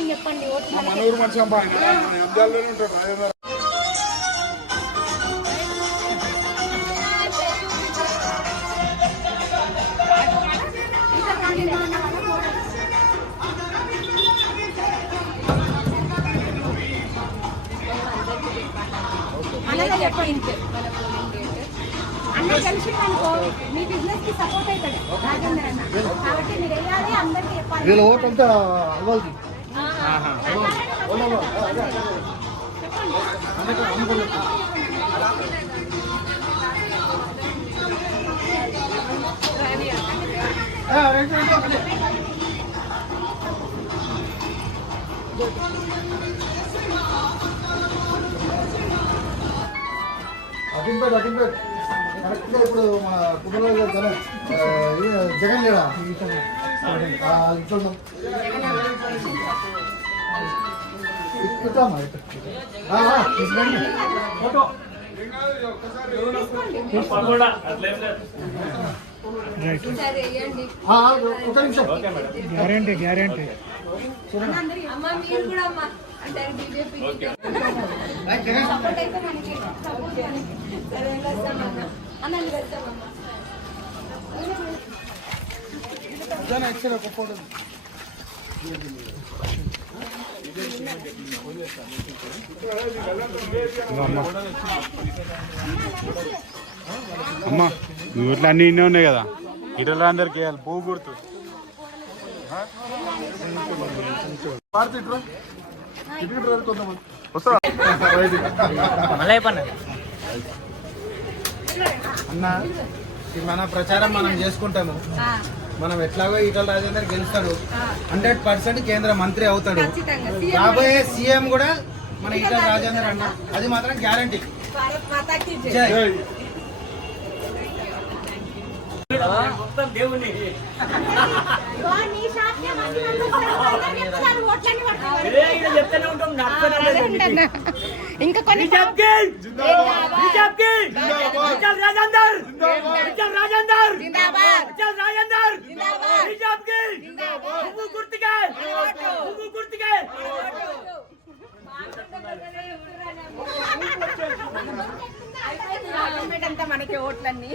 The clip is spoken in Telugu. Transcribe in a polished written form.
అని చెప్పండి. మనూరు మంచి అబ్దాల్లోనే ఉంటారు. అన్న తెలిసిందనుకో మీ బిజినెస్ కి సపోర్ట్ అవుతాడు రాజేంద్ర అన్న. కాబట్టి మీరు వెళ్ళాలి, అందరికీ చెప్పాలి. వీళ్ళ ఓటు అంతా అవ్వాలి. అకింపేట్ కరెక్ట్గా ఇప్పుడు మా కుటుంబంలో జగన్ లేడా ఇంట్లో ఒక నిమిషం గ్యారంటీ అమ్మా ఇట్లా అన్నీ ఇన్నే ఉన్నాయి కదా, ఇటలో అందరికి వేయాలి పువ్వు గుర్తు. అన్న మన ప్రచారం మనం చేసుకుంటాము. మనం ఎట్లాగో ఈటల రాజేందర్ గెలుస్తాడు, 100% కేంద్ర మంత్రి అవుతాడు. రాబోయే సీఎం కూడా మన ఈటల రాజేందర్ అన్న, అది మాత్రం గ్యారంటీ. ఇంకా కొన్ని మనకి ఓట్లన్నీ